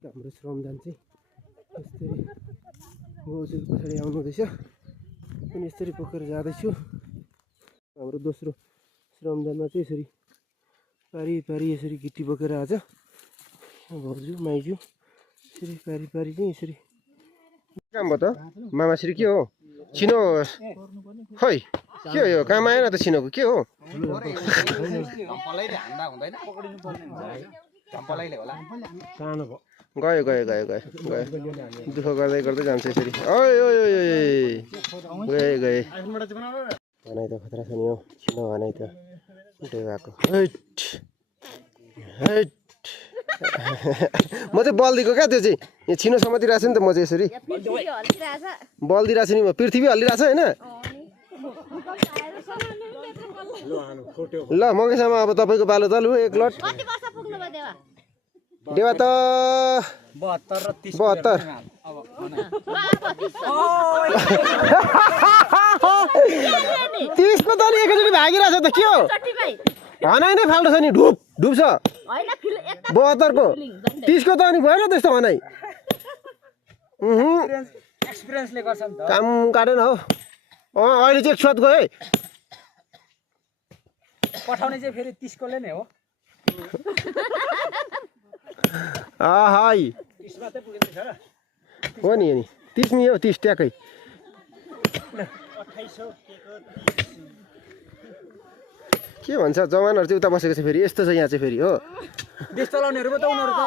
हाम्रो श्रमदान चाहिँ यसरी गोजुर पछाडि आउनु हुँदैछ अनि यसरी बोकेर जाँदैछु हाम्रो दोस्रो श्रमदानमा चाहिँ यसरी पारी पारी यसरी गिटी बोकेर आज भाउजू माइजू यसरी पारी पारी चाहिँ यसरी काम भयो त मामाश्री के हो छिनो खै के हो यो काम आएन त छिनोको के हो गयो गयो गयो गयो गयो दुःख गर्दै गर्दै जान्छ यसरी ओइ ओइ ओइ गए गए भनाइ त खतरा छ नि हौ छिनो भनाइ त उठे भएको म चाहिँ बल्दिएको क्या त्यो चाहिँ यहाँ छिनो समातिरहेको छु नि त म चाहिँ यसरी बल्दिरहेको छु नि म पृथ्वी हल्लिरहेको छ होइन ल मगेसम्म अब तपाईँको बालो त लु एक लट देवा त 72 र 30 30 को त नि एकैचोटि भागिरहेछ त के हो हनाइ नै फाल्दो छ नि ढुप ढुप छ 72 को 30 को त अनि भएन त्यस्तो हनाइ एक्सपिरियन्सले गर्छ नि त काम काटेन हो अहिले चाहिँ एकसाथ गए पठाउने चाहिँ फेरि 30 कोले नै हो हाई 30 मात्रै पुगिन्छ हो नि 30 नि हो 30 ट्याकै 2800 के भन्छ जवानहरु चाहिँ उता बसेको छ फेरि यस्तो छ यहाँ चाहिँ फेरि हो देश चलाउनेहरु त उनीहरु त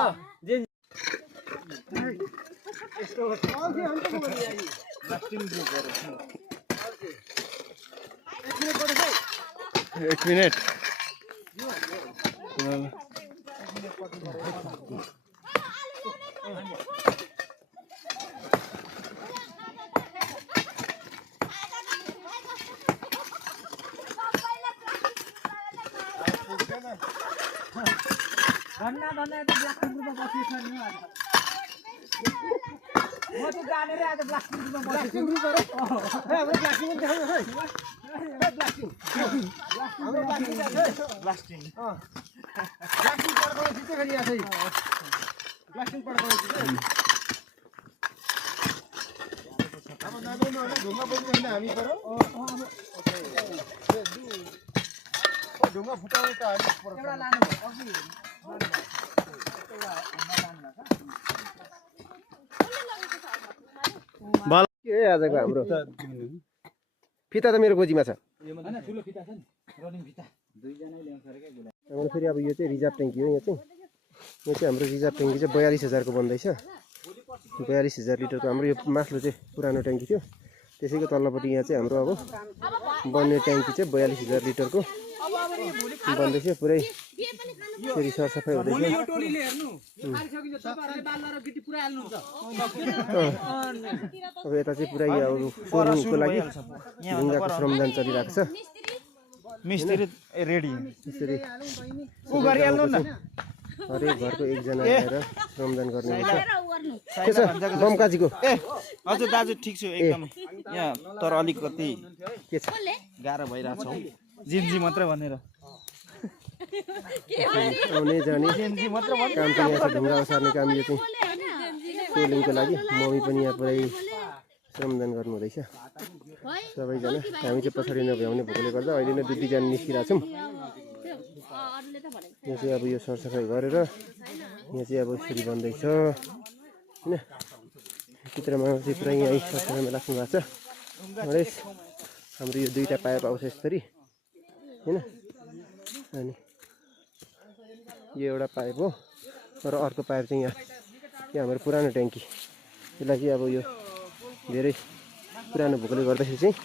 एक मिनट धन्ना धन्ना त ब्ल्याक टिममा बसिएको छ नि म त जानेर आज ब्ल्याक टिममा बसेको छु हाम्रो ब्ल्याक टिम देखाउनु है ब्लास्टिङ पड्काउने छिटो गरी आछै ब्लास्टिङ पड्काउने छिटो अब नादैनो होला ढुङ्गा बज्दैन हामी पर ढुङ्गा फुटाउने त हामी पर एउटा लानु भयो बल के आजको हाम्रो फिता त मेरो गोजीमा छ हैन ठुलो फिता छ नि रनिङ फिता दुई जनाले ल्याउँछ रे के गुडा हाम्रो फेरि अब यो चाहिँ रिजर्भ ट्याङ्की हो यहाँ चाहिँ हाम्रो रिजर्भ ट्याङ्की चाहिँ 42,000 को बन्दैछ 42,000 लिटरको हाम्रो यो माथिल्लो चाहिँ पुरानो ट्याङ्की थियो त्यसैको तल्लोपट्टि यहाँ चाहिँ हाम्रो अब बन्ने ट्याङ्की चाहिँ 42,000 लिटरको बन्दैछ पुरै फेरि सरसफाइ हुँदैछ यो टोलीले हेर्नु खाइसकिन्छ तपाईहरुले बाल्ला र गिटी पुरा हाल्नुहुन्छ अब यता चाहिँ पुरै अब सोरुमको लागि ढुङ्गाको श्रमदान चलिरहेको छ मिस्त्री रेडी यसरी उ गरिहाल्नु न हरेक घरको एकजना आएर श्रमदान गर्ने हुन्छ के छ बमकाजीको ए हजुर दाजु ठीक छु एकदम यहाँ तर अलिकति के छ गाह्रो भइरहेछ हौ जिन्जी मात्र भनेर आउने जाने जिन्जी मात्र भन्छ काम चाहिँ यहाँ छ ढुङ्गा ओसार्ने काम यो चाहिँ सोलिङको लागि मम्मी पनि यहाँ पुरै श्रमदान गर्नु हुँदैछ सबैजना हामी चाहिँ पछाडि नभ्याउने भएकोले गर्दा अहिले नै दुई जना निस्किरहेको छौँ यहाँ चाहिँ अब यो सरसफाइ गरेर यहाँ चाहिँ अब यसरी बन्दैछ होइन भित्रमा चाहिँ पुरा यहाँ सरसफाइमा लाग्नु भएको छ हरेस हाम्रो यो दुईवटा पाइप आउँछ यसरी होइन अनि यो एउटा पाइप हो र अर्को पाइप चाहिँ यहाँ हाम्रो पुरानो ट्याङ्की यसलाई चाहिँ अब यो धेरै पुरानो भएकोले गर्दाखेरि चाहिँ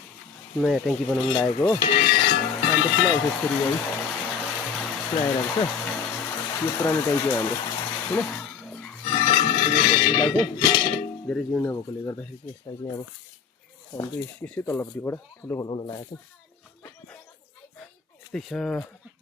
नयाँ ट्याङ्की बनाउनु लागेको हो अन्त किन आउँछ यसरी है आइरहेको छ यो पुरानो ट्याङ्की हो हाम्रो होइन यसलाई चाहिँ धेरै जिउ नभएकोले गर्दाखेरि चाहिँ यसलाई चाहिँ अब हाम्रो यसै तल्लोपट्टिबाट ठुलो बनाउन लागेको छ त्यस्तै छ